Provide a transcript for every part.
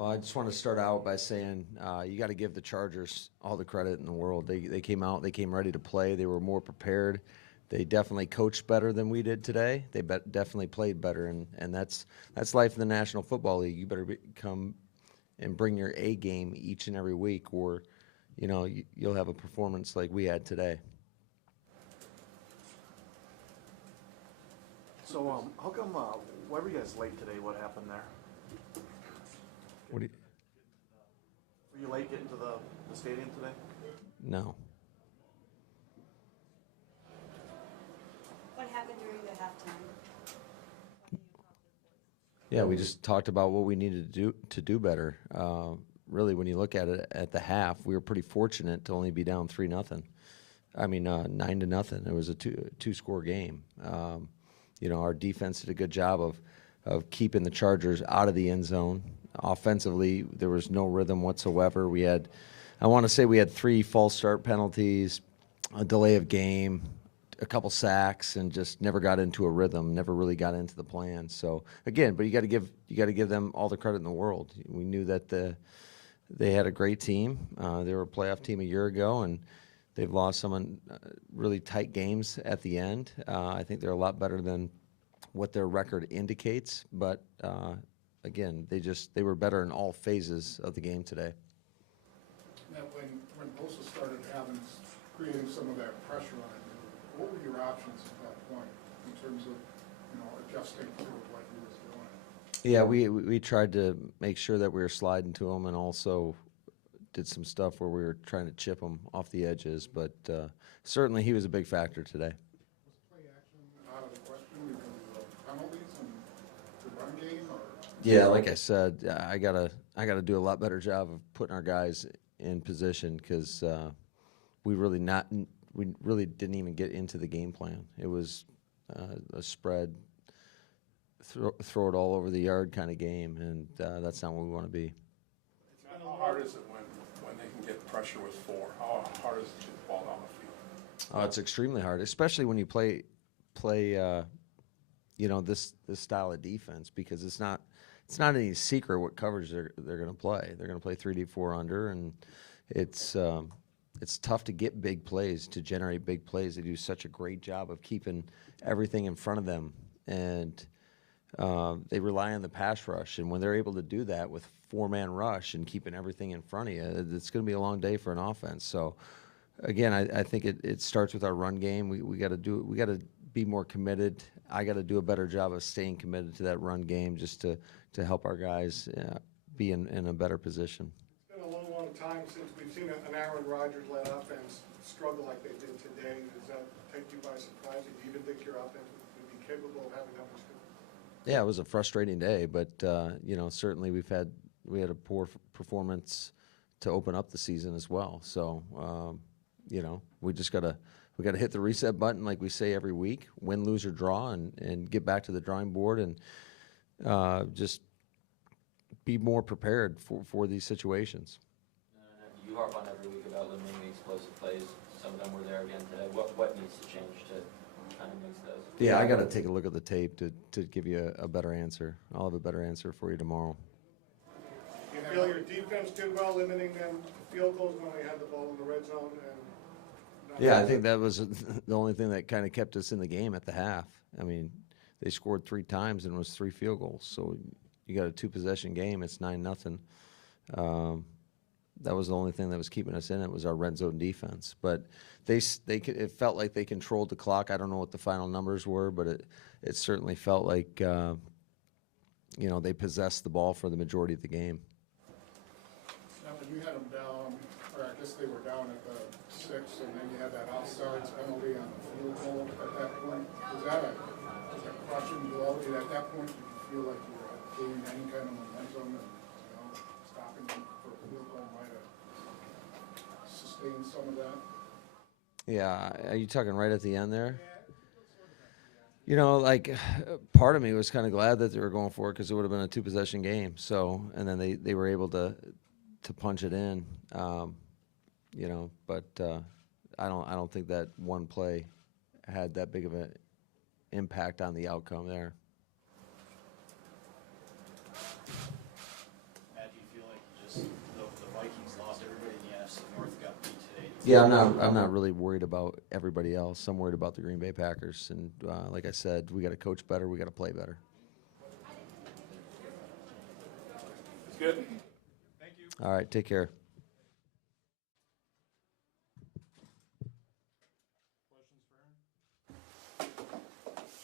Well, I just want to start out by saying you got to give the Chargers all the credit in the world. They came out, they came ready to play. They were more prepared. They definitely coached better than we did today. They definitely played better, and that's life in the National Football League. You better come and bring your A game each and every week, or you'll have a performance like we had today. So how come? Why were you guys late today? What happened there? What do you? Were you late getting to the stadium today? No. What happened during the halftime? Yeah, we just talked about what we needed to do better. Really, when you look at it at the half, we were pretty fortunate to only be down 3-0. I mean, 9-0. It was a two-score game. Our defense did a good job of keeping the Chargers out of the end zone. Offensively, there was no rhythm whatsoever. We had 3 false start penalties, a delay of game, a couple sacks, and just never got into a rhythm. Never really got into the plan. So again, but you got to give them all the credit in the world. We knew that they had a great team. They were a playoff team a year ago, and they've lost some really tight games at the end. I think they're a lot better than what their record indicates, but again, they were better in all phases of the game today. Now, when Bosa started creating some of that pressure on him, what were your options at that point in terms of adjusting to what he was doing? Yeah, we tried to make sure that we were sliding to him, and also did some stuff where we were trying to chip him off the edges. But certainly, he was a big factor today. Was play action out of the question because of penalties and the run game, or? Yeah, like I said, I gotta do a lot better job of putting our guys in position, because we really didn't even get into the game plan. It was a spread, throw it all over the yard kind of game, and that's not what we want to be. How hard is it when they can get pressure with 4? How hard is it to get the ball down the field? It's extremely hard, especially when you play this style of defense, because it's not any secret what coverage they're going to play. They're going to play 3 deep, 4 under, and it's tough to get big plays, to generate big plays. They do such a great job of keeping everything in front of them, and they rely on the pass rush. And when they're able to do that with 4-man rush and keeping everything in front of you, it's going to be a long day for an offense. So, again, I think it starts with our run game. We got to be more committed. I got to do a better job of staying committed to that run game, just to help our guys be in a better position. It's been a long time since we've seen an Aaron Rodgers-led offense struggle like they did today. Does that take you by surprise? Do you even think your offense would be capable of having that much? Yeah, it was a frustrating day, but certainly we had a poor performance to open up the season as well. So we just gotta hit the reset button, like we say every week, win, lose, or draw, and get back to the drawing board, and just be more prepared for these situations. You harp on every week about limiting the explosive plays. Some of them were there again today. What needs to change to kind of mix those? Yeah, I got to take a look at the tape to give you a better answer. I'll have a better answer for you tomorrow. You feel your defense did well limiting them to field goals when they had the ball in the red zone? Yeah, I think that was the only thing that kind of kept us in the game at the half. I mean, they scored 3 times and it was 3 field goals. So you got a 2-possession game. It's 9-0. That was the only thing that was keeping us in it, was our red zone defense. But it felt like they controlled the clock. I don't know what the final numbers were, but it certainly felt like they possessed the ball for the majority of the game. Now, when you had them down, or I guess they were down at the 6, and then you had that offsides penalty on the field goal at that point. Was that a crushing blow? At that point, did you feel like you were gaining any kind of momentum, and stopping them for a field goal might have sustained some of that? Yeah, are you talking right at the end there? Part of me was kind of glad that they were going for it, because it would have been a 2-possession game. So, and then they were able to punch it in, but I don't think that one play had that big of an impact on the outcome there. Matt, do you NFC North got beat today. Yeah, I'm not really worried about everybody else. I'm worried about the Green Bay Packers, and like I said, we got to coach better. We got to play better. It's good. Thank you. All right, take care.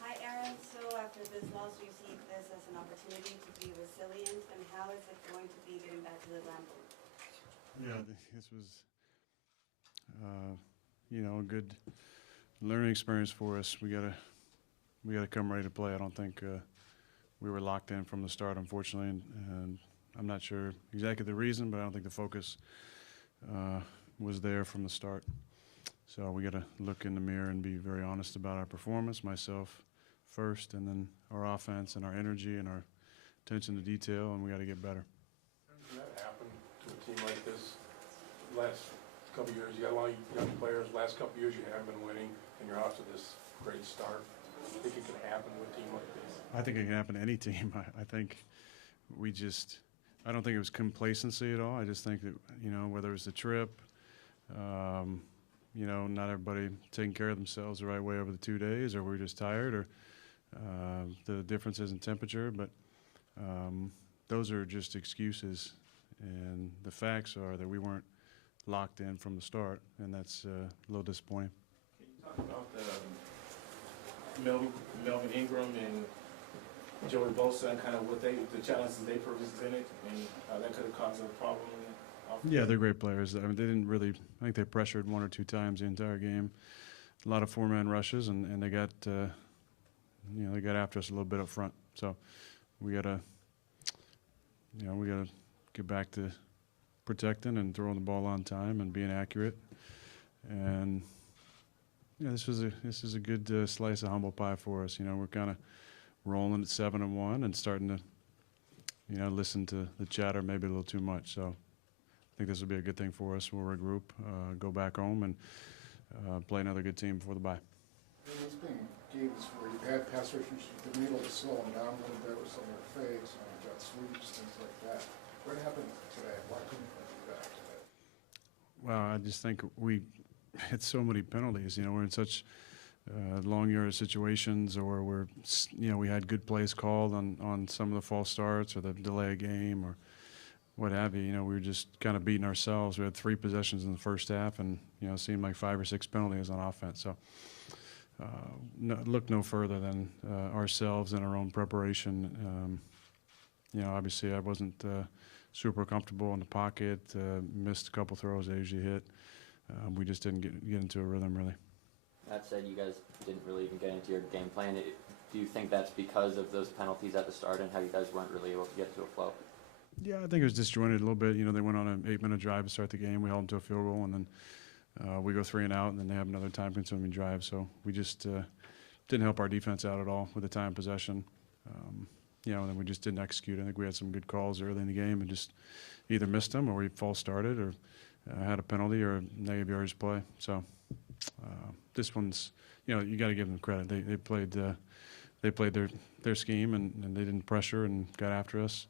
Hi, Aaron. So after this loss, do you see this as an opportunity to be resilient, and how is it going to be getting back to the Lambeau? Yeah, this was, a good learning experience for us. We gotta come ready to play. I don't think we were locked in from the start, unfortunately, and I'm not sure exactly the reason, but I don't think the focus was there from the start. So we got to look in the mirror and be very honest about our performance, myself first, and then our offense and our energy and our attention to detail, and we got to get better. Can that happen to a team like this? Last couple of years, you got a lot of young players. Last couple of years, you haven't been winning, and you're off to this great start. I think it can happen with a team like this. I think it can happen to any team. I think I don't think it was complacency at all. I just think that, whether it was the trip, not everybody taking care of themselves the right way over the 2 days, or we're just tired, or the differences in temperature. But those are just excuses, and the facts are that we weren't locked in from the start, and that's a little disappointing. Can you talk about Melvin Ingram and Joey Bosa and kind of the challenges they presented and how that could have caused a problem? Yeah, they're great players. I mean, they didn't really. I think they pressured 1 or 2 times the entire game. A lot of 4-man rushes, and they got they got after us a little bit up front. So we gotta get back to protecting and throwing the ball on time and being accurate. And this is a good slice of humble pie for us. We're kind of rolling at 7-1 and starting to listen to the chatter maybe a little too much. So I think this will be a good thing for us. We'll regroup, go back home, and play another good team before the bye. There's been games where you've had pass rushers, you've been able to slow them down a little bit with some of their fakes, and you've got sweeps, things like that. What happened today? Why couldn't we do that today? Well, I just think we had so many penalties. We're in such long yardage situations, or we had good plays called on some of the false starts or the delay of game or what have you. We were just kind of beating ourselves. We had 3 possessions in the first half, and it seemed like 5 or 6 penalties on offense. So look no further than ourselves and our own preparation. Obviously I wasn't super comfortable in the pocket. Missed a couple throws they usually hit. We just didn't get into a rhythm really. That said, you guys didn't really even get into your game plan. Do you think that's because of those penalties at the start and how you guys weren't really able to get to a flow? Yeah, I think it was disjointed a little bit. They went on an 8-minute drive to start the game. We held them to a field goal, and then we go 3 and out, and then they have another time-consuming drive. So we just didn't help our defense out at all with the time possession. And then we just didn't execute. I think we had some good calls early in the game and just either missed them or we false started or had a penalty or a negative yardage play. So this one's, you got to give them credit. They played their scheme and they didn't pressure and got after us,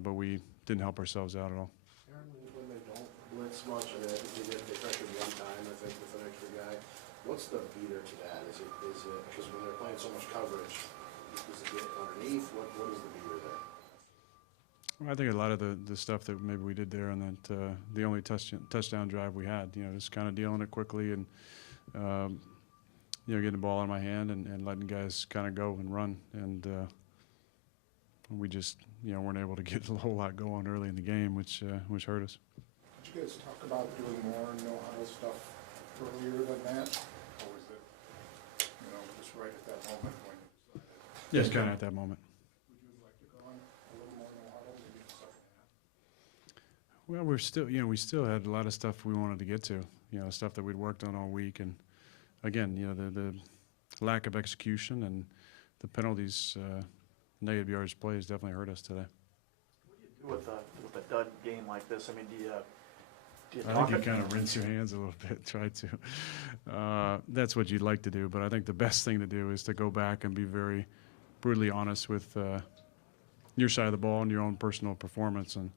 but we didn't help ourselves out at all. Aaron, when they don't blitz much, and they pressure you one time, I think, with an extra guy, what's the beater to that? Is it because when they're playing so much coverage, does it get underneath? What is the beater there? Well, I think a lot of the stuff that maybe we did there and that the only touchdown drive we had, just kind of dealing it quickly and getting the ball out of my hand and letting guys kind of go and run. And we just weren't able to get a whole lot going early in the game, which hurt us. Did you guys talk about doing more know-how stuff earlier than that? Or was it, just right at that moment when you decided? Yes, kind of at that moment. Would you have liked to go on a little more know-how maybe in the second half? Well, we're still, we still had a lot of stuff we wanted to get to, stuff that we'd worked on all week. And again, the lack of execution and the penalties, negative yardage plays definitely hurt us today. What do you do with a dud game like this? I mean, do you I think you kind of rinse your hands a little bit, try to. That's what you'd like to do, but I think the best thing to do is to go back and be very brutally honest with your side of the ball and your own personal performance. And,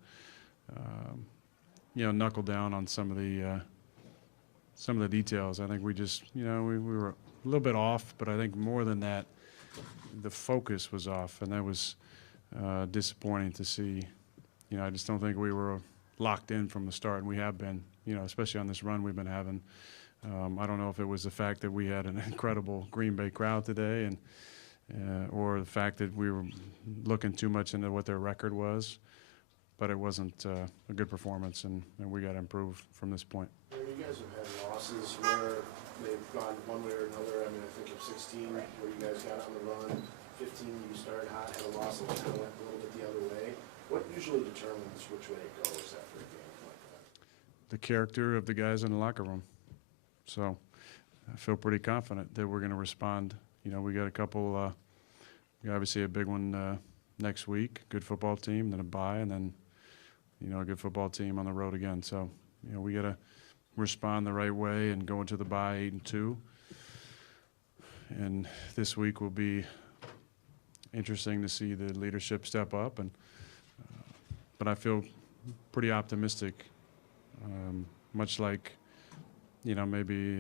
knuckle down on some of the details. I think we just, we were a little bit off, but I think more than that, the focus was off, and that was disappointing to see. I just don't think we were locked in from the start, and we have been, especially on this run we've been having. I don't know if it was the fact that we had an incredible Green Bay crowd today, and or the fact that we were looking too much into what their record was, but it wasn't a good performance, and we got to improve from this point. You guys have had losses where they've gone one way or another. I mean, I think of 16 where you guys got on the run, 15 you started hot, had a loss that kind of went a little bit the other way. What usually determines which way it goes after a game like that? The character of the guys in the locker room. So I feel pretty confident that we're going to respond. We got a couple, obviously a big one next week, good football team, then a bye, and then, a good football team on the road again. So, we got to respond the right way and go into the bye 8-2. And this week will be interesting to see the leadership step up, and but I feel pretty optimistic, much like, maybe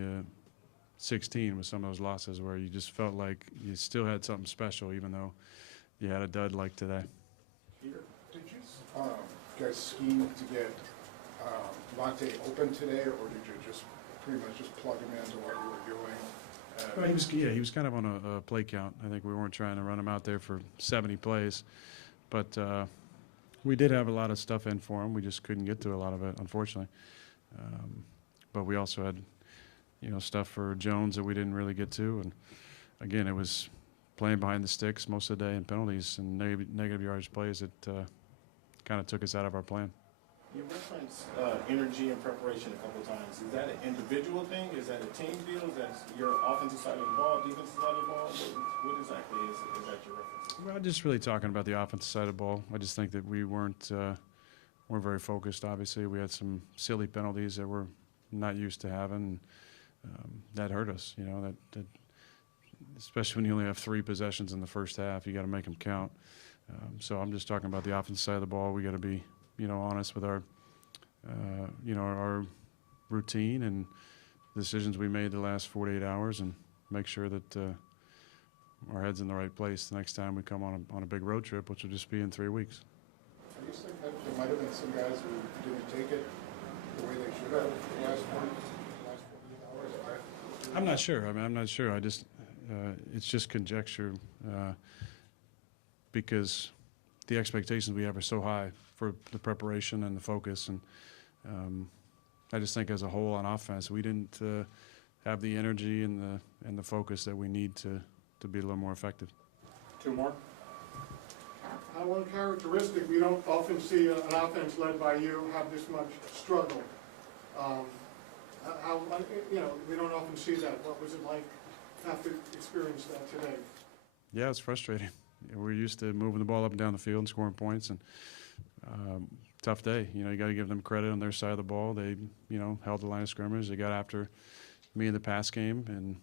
16 with some of those losses where you just felt like you still had something special even though you had a dud like today. Peter, did you guys scheme to get Monte open today, or did you just pretty much just plug him into what you were doing? Well, he was kind of on a play count. I think we weren't trying to run him out there for 70 plays, but we did have a lot of stuff in for him. We just couldn't get to a lot of it, unfortunately. But we also had, stuff for Jones that we didn't really get to. And again, it was playing behind the sticks most of the day and penalties and negative yardage plays that kind of took us out of our plan. You referenced energy and preparation a couple of times. Is that an individual thing? Is that a team deal? Is that your offensive side of the ball, defensive side of the ball? What exactly is that your reference? Well, just really talking about the offensive side of the ball. I just think that we weren't very focused. Obviously, we had some silly penalties that we're not used to having. That hurt us. That especially when you only have 3 possessions in the first half, you got to make them count. So I'm just talking about the offensive side of the ball. We got to be, honest with our, our routine and decisions we made the last 48 hours, and make sure that our head's in the right place the next time we come on a big road trip, which will just be in 3 weeks. Do you think that there might have been some guys who didn't take it the way they should have the last 48 hours? I'm not sure. I'm not sure. I just, it's just conjecture because the expectations we have are so high for the preparation and the focus. And I just think as a whole on offense, we didn't have the energy and the focus that we need to be a little more effective. 2 more? Uncharacteristic, we don't often see an offense led by you have this much struggle. We don't often see that. What was it like after experience that today? Yeah, it's frustrating. We're used to moving the ball up and down the field and scoring points, and tough day. You got to give them credit on their side of the ball. They, held the line of scrimmage. They got after me in the pass game, and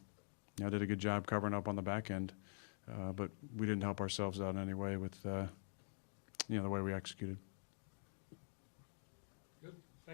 did a good job covering up on the back end. But we didn't help ourselves out in any way with, the way we executed.